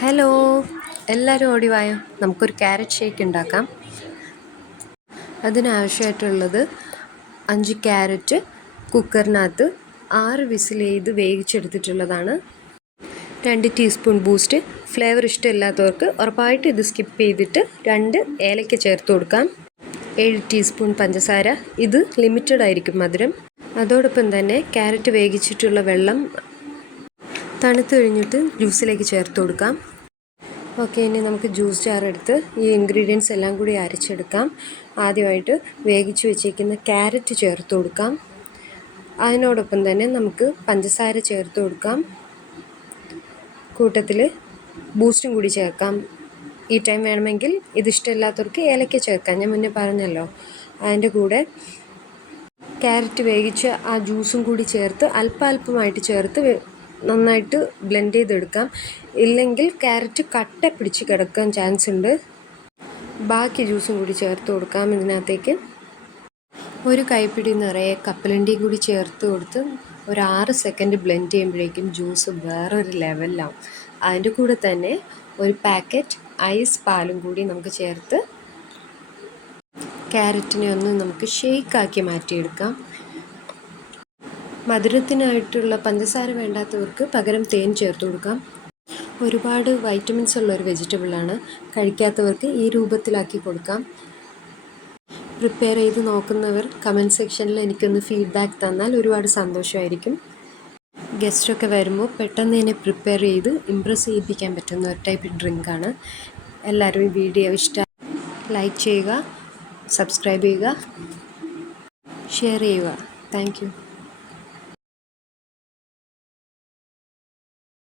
Hello, എല്ലാവരും ഓടി വായോ, നമുക്കൊരു ക്യാരറ്റ് ഷേക്ക് ഉണ്ടാക്കാം. അതിനാവശ്യമായിട്ടുള്ളത് 5 ക്യാരറ്റ് കുക്കറിനകത്ത് 6 വിസിൽ ചെയ്ത് വേവിച്ചെടുത്തിട്ടുള്ളതാണ്. 2 ടീസ്പൂൺ ബൂസ്റ്റ്. ഫ്ലേവർ ഇഷ്ടമില്ലാത്തവർക്ക് ഉറപ്പായിട്ട് ഇത് സ്കിപ്പ് ചെയ്തിട്ട് 2 ഏലക്ക ചേർത്ത് കൊടുക്കാം. 7 ടീസ്പൂൺ പഞ്ചസാര. ഇത് ലിമിറ്റഡ് ആയിരിക്കും മധുരം. അതോടൊപ്പം തന്നെ ക്യാരറ്റ് വേവിച്ചിട്ടുള്ള വെള്ളം തണുത്ത് കഴിഞ്ഞിട്ട് ജ്യൂസിലേക്ക് ചേർത്ത് കൊടുക്കാം. ഓക്കെ, ഇനി നമുക്ക് ജ്യൂസ് ജാർ എടുത്ത് ഈ ഇൻഗ്രീഡിയൻസ് എല്ലാം കൂടി അരച്ചെടുക്കാം. ആദ്യമായിട്ട് വേവിച്ച് വെച്ചേക്കുന്ന ക്യാരറ്റ് ചേർത്ത് കൊടുക്കാം. അതിനോടൊപ്പം തന്നെ നമുക്ക് പഞ്ചസാര ചേർത്ത് കൊടുക്കാം. കൂട്ടത്തിൽ ബൂസ്റ്റും കൂടി ചേർക്കാം. ഈ ടൈം വേണമെങ്കിൽ ഇതിഷ്ടമില്ലാത്തവർക്ക് ഏലക്ക ചേർക്കാം, ഞാൻ മുന്നേ പറഞ്ഞല്ലോ. അതിൻ്റെ കൂടെ ക്യാരറ്റ് വേവിച്ച ആ ജ്യൂസും കൂടി ചേർത്ത് അല്പമായിട്ട് ചേർത്ത് നന്നായിട്ട് ബ്ലെൻഡ് ചെയ്തെടുക്കാം. ഇല്ലെങ്കിൽ ക്യാരറ്റ് കട്ട പിടിച്ച് കിടക്കാൻ ചാൻസ് ഉണ്ട്. ബാക്കി ജ്യൂസും കൂടി ചേർത്ത് കൊടുക്കാം. ഇതിനകത്തേക്ക് ഒരു കൈപ്പിടി നിറയെ കപ്പലണ്ടിയും കൂടി ചേർത്ത് കൊടുത്ത് ഒരു 6 സെക്കൻഡ് ബ്ലെൻഡ് ചെയ്യുമ്പോഴേക്കും ജ്യൂസ് വേറൊരു ലെവലിലാവും. അതിൻ്റെ കൂടെ തന്നെ ഒരു പാക്കറ്റ് ഐസ് പാലും കൂടി നമുക്ക് ചേർത്ത് ക്യാരറ്റിനെ ഒന്ന് നമുക്ക് ഷേക്കാക്കി മാറ്റിയെടുക്കാം. മധുരത്തിനായിട്ടുള്ള പഞ്ചസാര വേണ്ടാത്തവർക്ക് പകരം തേൻ ചേർത്ത് കൊടുക്കാം. ഒരുപാട് വൈറ്റമിൻസ് ഉള്ള ഒരു വെജിറ്റബിളാണ്. കഴിക്കാത്തവർക്ക് ഈ രൂപത്തിലാക്കി കൊടുക്കാം. പ്രിപ്പയർ ചെയ്ത് നോക്കുന്നവർ കമൻറ്റ് സെക്ഷനിൽ എനിക്കൊന്ന് ഫീഡ്ബാക്ക് തന്നാൽ ഒരുപാട് സന്തോഷമായിരിക്കും. ഗസ്റ്റൊക്കെ വരുമ്പോൾ പെട്ടെന്ന് തന്നെ പ്രിപ്പയർ ചെയ്ത് ഇംപ്രസ് ചെയ്യിപ്പിക്കാൻ പറ്റുന്ന ഒരു ടൈപ്പ് ഡ്രിങ്കാണ്. എല്ലാവരും ഈ വീഡിയോ ലൈക്ക് ചെയ്യുക, സബ്സ്ക്രൈബ് ചെയ്യുക, ഷെയർ ചെയ്യുക. Thank you.